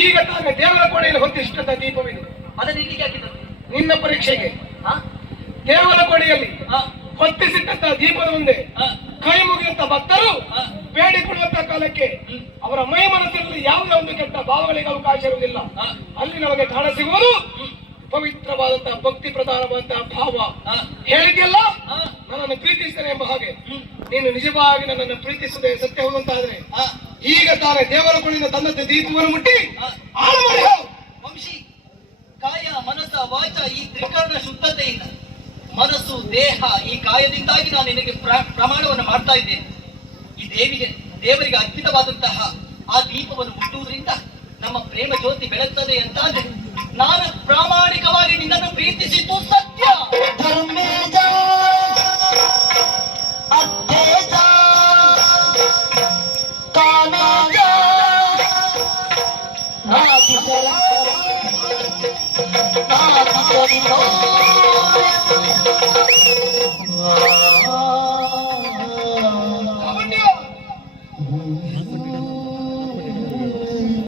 ಈಗ ತಾನೇ ದೇವರ ಕೋಣೆಯಲ್ಲಿ ಹೊತ್ತಿಸಿದಂತ ದೀಪವಿದೆ. ಅದನ್ನು ಇಲ್ಲಿಗೆ ಹಾಕಿದ್ದು ನಿನ್ನ ಪರೀಕ್ಷೆಗೆ ದೇವರ ಕೋಣೆಯಲ್ಲಿ ಹೊತ್ತಿಸಿಟ್ಟಂತ ದೀಪದ ಮುಂದೆ ಕೈ ಮುಗಿದಂತ ಭಕ್ತರು ಬೇಡಿಕೊಳ್ಳುವಂತ ಕಾಲಕ್ಕೆ ಅವರ ಮೈ ಮನಸ್ಸಿನಲ್ಲಿ ಯಾವುದೇ ಒಂದು ಕೆಟ್ಟ ಭಾವಗಳಿಗೆ ಅವಕಾಶ ಇರುವುದಿಲ್ಲ. ಅಲ್ಲಿ ನಮಗೆ ಕಾಣ ಸಿಗುವುದು ಪವಿತ್ರವಾದಂತಹ ಭಕ್ತಿ ಪ್ರಧಾನವಾದಂತಹ ಭಾವ. ಹೇಳಿದ್ಯಲ್ಲ, ನನ್ನನ್ನು ಪ್ರೀತಿಸ್ತೇನೆ ಎಂಬ ಹಾಗೆ ನೀನು ನಿಜವಾಗಿ ನನ್ನನ್ನು ಪ್ರೀತಿಸದೆ ಸತ್ಯ ಹೋದಂತಾದ್ರೆ ಈಗ ತಾನೇ ದೇವರ ಕೋಣೆಯಿಂದ ತಂದಂತೆ ದೀಪವನ್ನು ಮುಟ್ಟಿ ಆಳು ಮಾಡಿ ವಂಶಿ. ಕಾಯ ಮನಸ್ಸ ವಾಚ ಈ ತ್ರಿಕರಣ ಶುದ್ಧತೆಯಿಂದ ಮನಸ್ಸು ದೇಹ ಈ ಕಾಯದಿಂದಾಗಿ ನಾನು ನಿನಗೆ ಪ್ರಮಾಣವನ್ನು ಮಾಡ್ತಾ ಇದ್ದೇನೆ. ಈ ದೇವರಿಗೆ ಅರ್ಪಿತವಾದಂತಹ ಆ ದೀಪವನ್ನು ಮುಟ್ಟುವುದರಿಂದ ನಮ್ಮ ಪ್ರೇಮ ಜ್ಯೋತಿ ಬೆಳಗ್ತದೆ ಅಂತಾದ್ರೆ ನಾನು ಪ್ರಾಮಾಣಿಕವಾಗಿ ನಿನ್ನನ್ನು ಪ್ರೀತಿಸಿದ್ದು ಸತ್ಯ.